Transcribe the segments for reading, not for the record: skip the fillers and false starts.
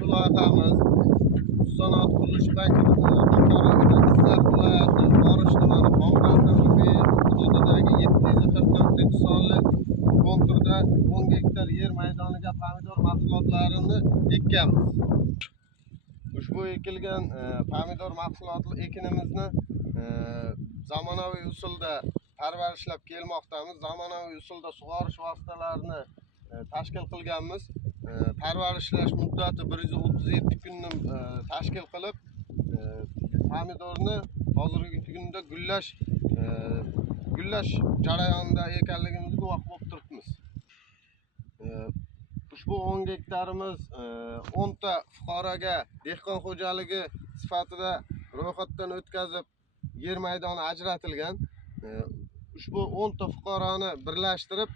Bu loyihamiz sanoat qurilish bankining hamkorligida Jizzax viloyati Forish tumani Xonqaldi hududidagi 744-sonli konturda 10 gektar yer maydoniga pomidor mahsulotlarini ekkanmiz. Ushbu ekilgan pomidor mahsulotli ekinimizni zamonaviy usulda parvarishlab kelmoqdamiz. Zamonaviy usulda sug'orish vositalarini tashkil qilganmiz. Parvarishlash muddati 137 kunni tashkil qilib, pomidorni hozirgi kunda gullash jarayonida ekanligimizga guvoh bo'lib turibmiz. Ushbu 10 gektarimiz 10 ta fuqaroga dehqon xo'jaligi sifatida ro'yxatdan o'tkazib yer maydoni ajratilgan. Ushbu 10 ta fuqaroni birlashtirib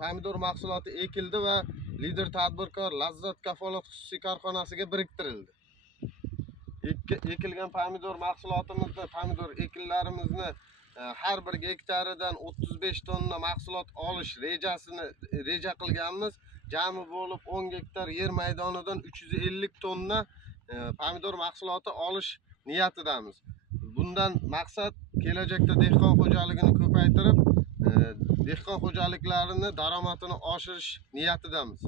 pomidor mahsuloti ekildi va lider tadbirkor Lazzat kafolat xususiy korxonasiga biriktirildi. Ekilgan pomidor mahsulotimizni, pomidor ekinlarimizni har bir gektaridan 35 tonna mahsulot olish reja qilganmiz. Jami bo'lib 10 gektar yer maydonidan 350 tonna pomidor mahsuloti olish niyatidamiz. Bundan maqsad kelajakda dehqon xo'jaligini ko'paytirib, dehqon xo'jaliklarini daromadini oshirish niyatidamiz.